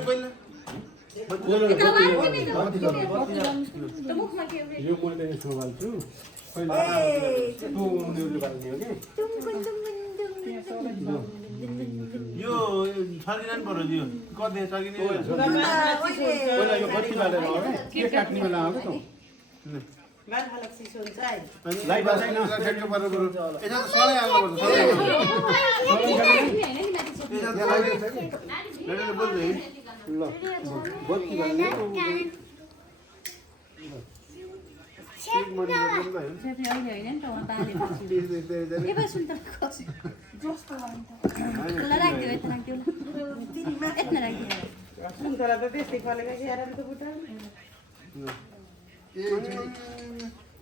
यो पहिला त मुखमा के यो मैले यसो गर्छु पहिला त्यो उनीहरूले बाल्ने हो कि यो छर्किन पर्यो यो कति सकिने पहिला यो बत्ती बालेर आउने के काट्ने बेला आउने त लाइट बसाइन ठ्याक्क पर्नु पर्यो यसमा त सधैँ आउनु पर्छ सधैँ बोल्दै ल बत्ती बाल्ने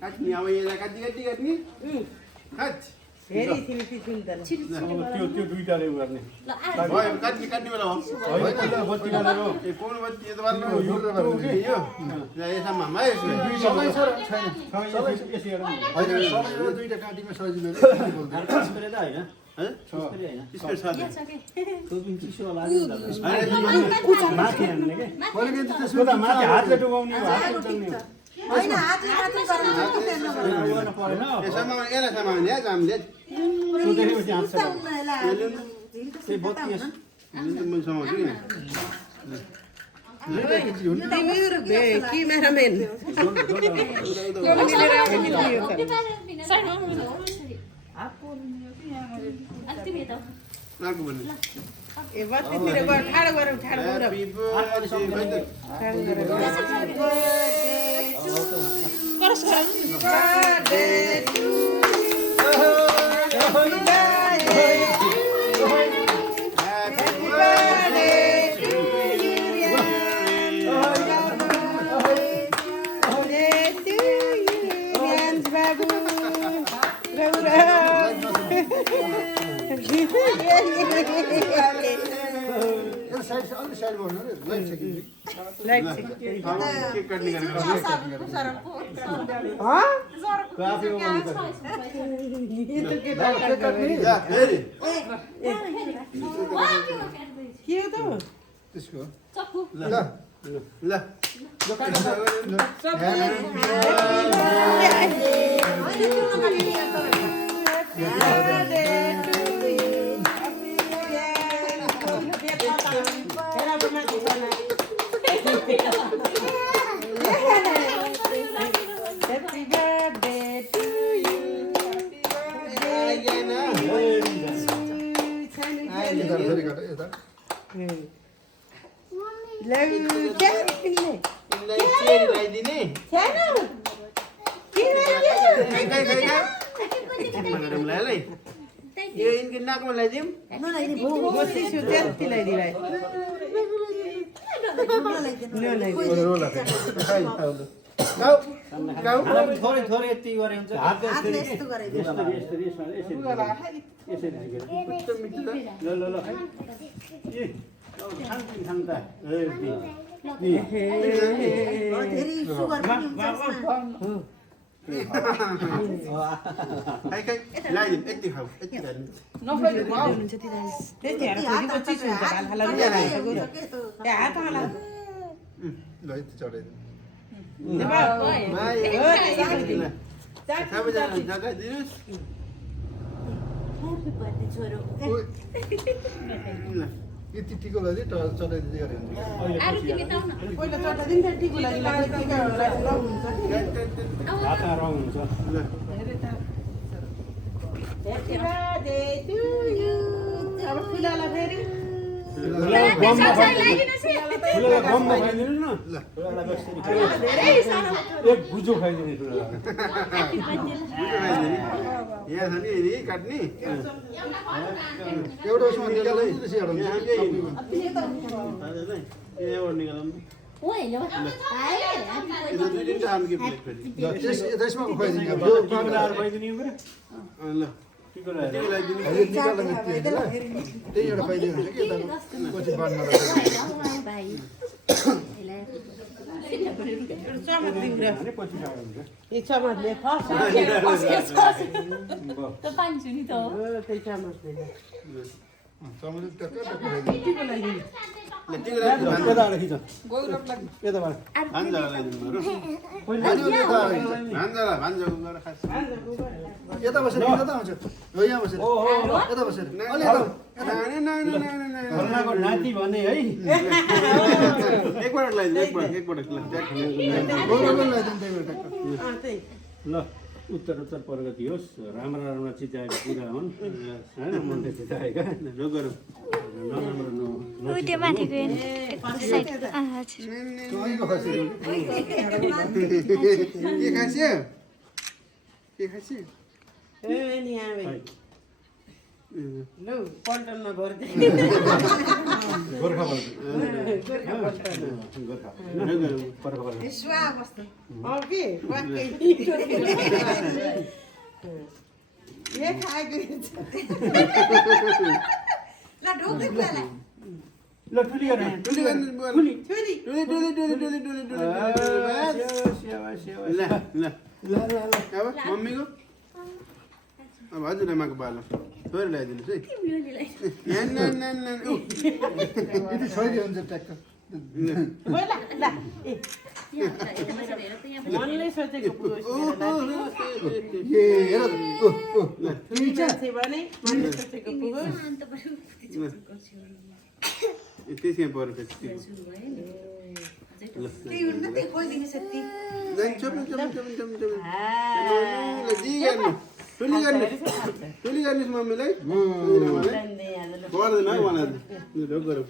काट्ने अब यसलाई काट्ने त्यो दुईटाले गर्ने भयो काट्ने बेला हो बत्ती बालेर ए कुन बत्ती यो त बाल्नु यो यसमा है दुईटा काटीमा सजिलो माथि हातले डुबाउने होइन हातले मात्र यसमा यसलाई समाउने है हामीले यो इनके नाकमा लगाइदिउँ थोरै थोरै यति गरे हुन्छ हातले यस्तो गरे यति टिको लागि चलाइदिँदै गरे हुन्छ पहिला चटाइदिन्छ टिको लागि रङ हुन्छ अब फुलाला फेरि गममा खाइदिनु न एक बुझो खाइदिने यहाँ छ नि काट्ने एउटा उसमा निकालै त्यसैबाट त्यसमा खुवाइदिने ल निकाल्दा त्यही एउटा पाइदियो हुन्छ कि पछि बाँड्न चमच यताबाट खिच यताबाट भान्जालाई ल्याइदिनु बरु भान्जाको गएर खास यता बसेर यता आउँछ हो यहाँ बसेर यता बसेर अलि यता घरनाको नाति भने है एकपल्ट ल्याइदिनु एकपल्ट बरोबर ल्याइदिनु त्यही भएर ल उत्तर प्रगति होस् राम्रा राम्रा चिताएका कुरा हुन् सानो मनले चिताएका नगरौँ नराम्रो त्यो माथिको साइड कहीँको खसेर के खास्यो के खास्यो लौ पल्टनमा गर्दै गोर्खा स्वा बस्नु के ये खाएको ल ढोक्दै पुरा ल टुली गर्ने टुली गर्ने टुली टुली ल ल अब मम्मीको अब हजुरआमाको बालो छोरी ल्याइदिनुहोस् है यति छैन हुन्छ ट्याक्क मनले सोचेको पुरुष ए हेर थिए भने मनले सोचेको पुरुष त्यसै पऱ्यो त्यही हुन्न त्यही खोइदिनु सत्ती टुली गर्नुहोस् मम्मीलाई गर्दैन है मलाई गरौँ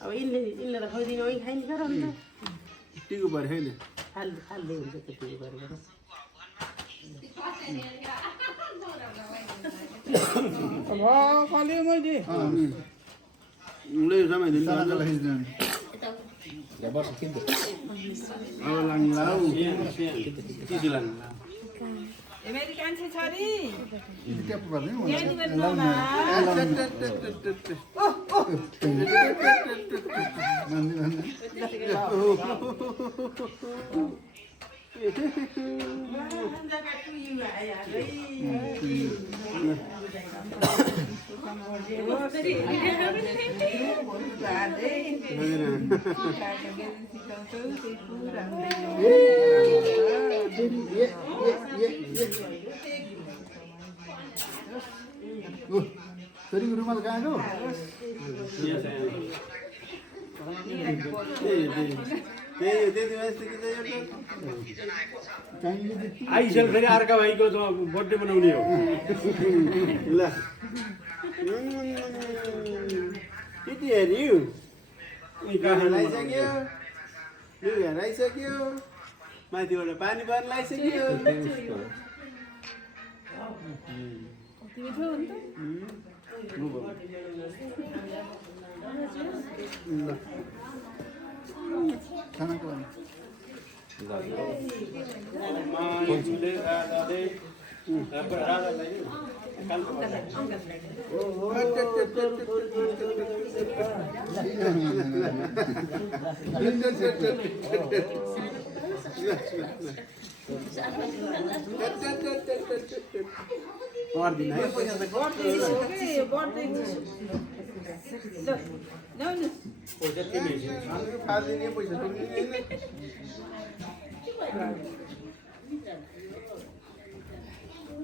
अब यिनले त खोइदिनु है खाइ नि गरौँ त टिको पऱ्यो होइन हाल्दै हुन्छ त्यति गरेर खाली मैले समाइदिनु अब लाङ्ला चिसो लाङ्ला अमेरिकन छ छोरी ट्याप गर्ने छोरीको रुमाल गएको आइसकेर फेरि अर्का भाइको बर्थडे मनाउने हो ल केटी हेऱ्यो लगाइसक्यो लुगा लगाइसक्यो माथिबाट पानी पर्न लगाइसक्यो खानाको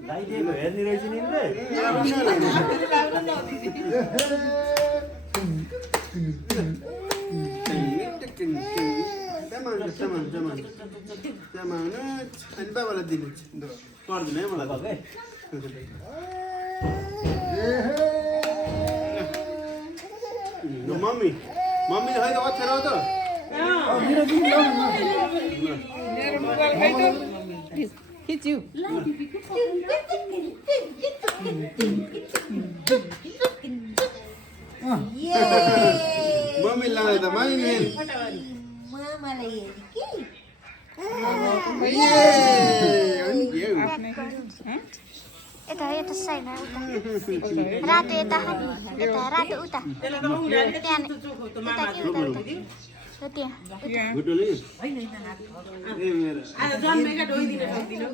लाइदिएको हेर्ने रहेछ नि अनि बाबालाई दिनु पर्दैन है मलाई मम्मी मम्मी खै त अक्षर हो त खिच्यु मम्मी लाँदा त माइने यता यता साइड रातो यता यता रातो उता त्यहाँ गुटुले ए मेरो आज जन्मेका ढोइदिन सक्दिनँ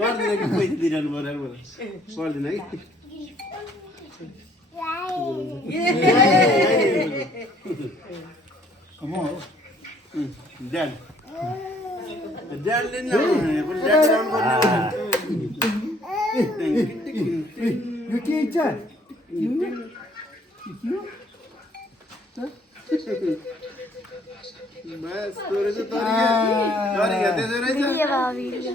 पर्दैन कि पैसा दिइरहनु पर्यो पर्दैन है ड्याड ड्याडले नि ड्याड ल्याउनु यो के इच्छा बस तोरे चाहिँ तरिका त्यसो रहेछ भिडियो भयो भिडियो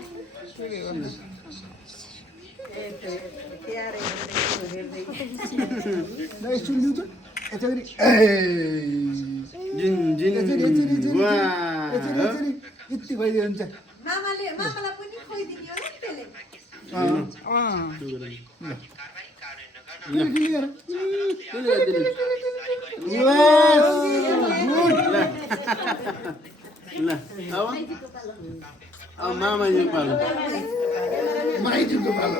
ल एकछिन दिउँछ यसरी जिन जिन यसरी यति भइदियो हुन्छ मामालाई पनि खुवाइदिने होला नि त्यसले ल अब मामाजी पालो माइजूको पालो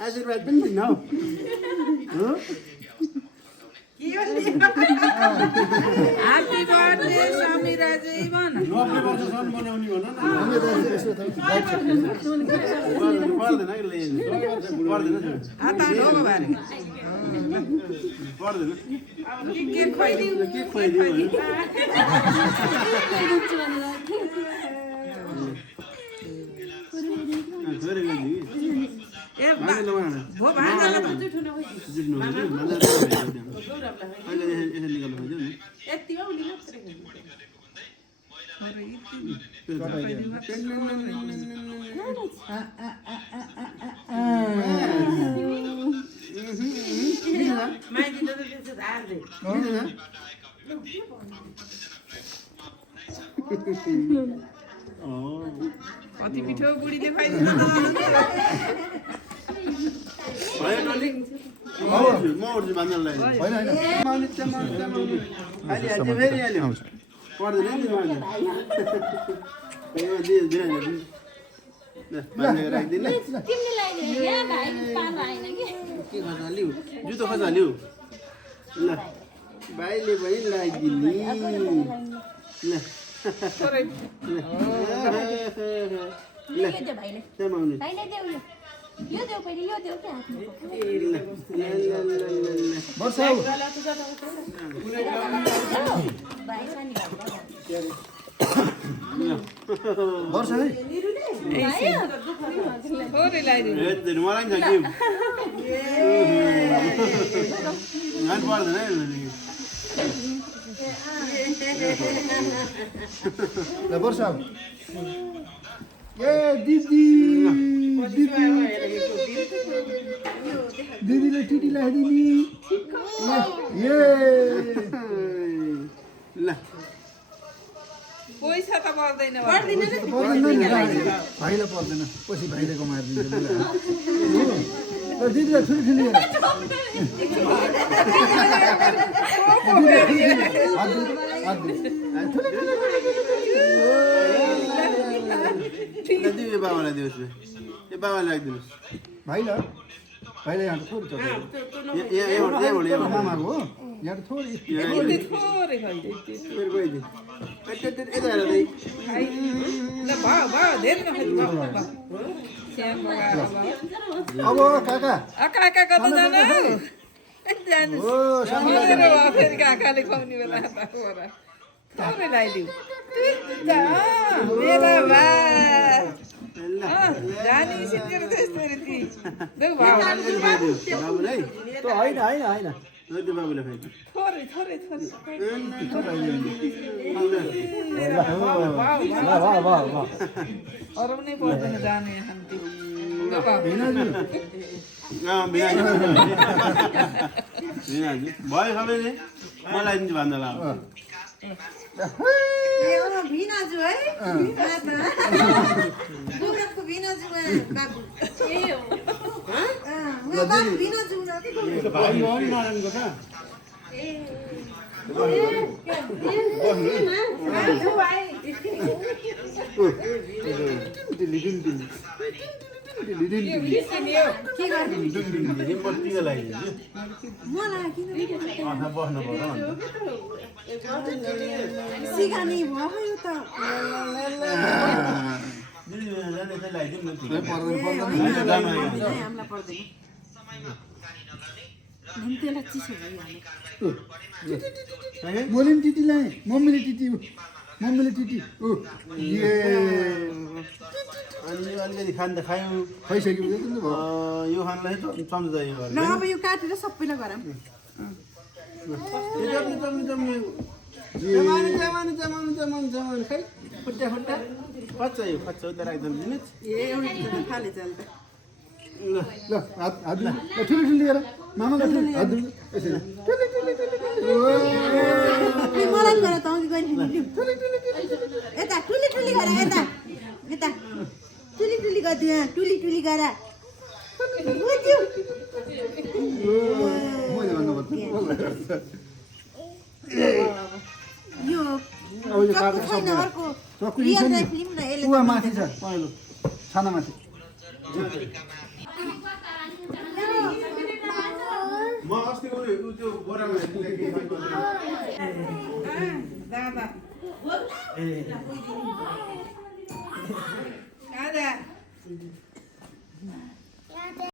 आशीर्वाद पनि दिनु हौ Happy birthday, Samira Jaivan. 90 वर्षसम्म मनाउने भन न पर्दैन कि पर्दैन Ata logo bare. पर्दैन के खुवाइदिउ के खुवाइदियो भने थोरै गरिदियो ए कि भो भान्जालाई त जुट्नु भने अहिले यसरी निकाल्नु खोज्यो नि यति हो नि मात्रै माइती त त्यसो हाल्दै कति मिठो बुढीले खुवाइदिनु त भयो टोली म उठ्छु भन्नलाई होइन होइन अहिले अझै फेरि हाल्यो पर्दैन नि उहाँले राखिदिनु तिमीले लगाइदिनु यहाँ भाइ पान आएन कि के खसाल्यौ जुत्तो खसाल्यौ ल भाइले पनि लगाइदिने ल यो देऊ भाइले समाउनु भाइले देऊ यो देऊ पहिले यो देऊ क्या हातमा वर्षा भाइ सानी वर्षा है थोरै लगाइदिनु मलाई नि छ कि यहाँ पर्दैन है ल वर्षा ए दिदी दिदीले टिटी लगाइदिने ए ल पैसा त पर्दैन पर्दैन नि भाइलाई पर्दैन पछि भाइले कमाएर दिन्छ ल दिदीलाई ठुली ठुली दियो बाबालाई दिनुहोस् यो बाबालाई राखिदिनुहोस् भाइलाई भाइलाई यहाँ थोरै छ यहाँबाट मामाको हो यहाँ थोरै थोरै खुवाइदिनु फेरि गइदियो यता हेर दाइ ल भयो भयो धेरै नखाइदिनु स्याम भयो अब काका काका कता जानु जानु ओ फेरि काकाले खुवाउने बेला थोरै लगाइदिउ मेरा बा जानी सिकेर त्यस्तो रीति देऊ भाउ बाबुलाई होइन होइन होइन त्यो बाबुले खाइन्छ थोरै थोरै थोरै अरू नै पर्दैन जानु यहाँ भयो सबैले मलाई दिन्छ भन्दा ल भिनाजु है गोरखको भिनाजु बाबु ए हो बाबु भिनाजु भाइ हो नि नारायणको त बस्नु सिगानी भयो त हामीलाई पर्दैन त्यसलाई चिसो भइहाल्यो मोले पनि टिटी ल्याएँ मम्मीले टिटी ऊ अलिकति खान त खायौँ खाइसक्यो यो खानलाई सम्झँदा यो ल अब यो काटेर सबैलाई गरौँ जमानु खै खुट्टा खच्चा यो खच्चा उता राख्दैन दिनुहोस् ए एउटा खाले चल्छ ल हात धुनु ल ठुली लिएर मामालाई हात धुनु यसरी खै मलाई गर त अघि गएर यता ठुली ठुली गर यता यता ठुली ठुली गरिदियो यहाँ ठुली ठुली गर बुझ्यो मैले भन्नुपर्छ यो अब यो कागज छैन अर्को चक्कु छ नि कुवा माथि छ पहेँलो छानामाथि म अस्ति त्यो बोरामा दादा दादा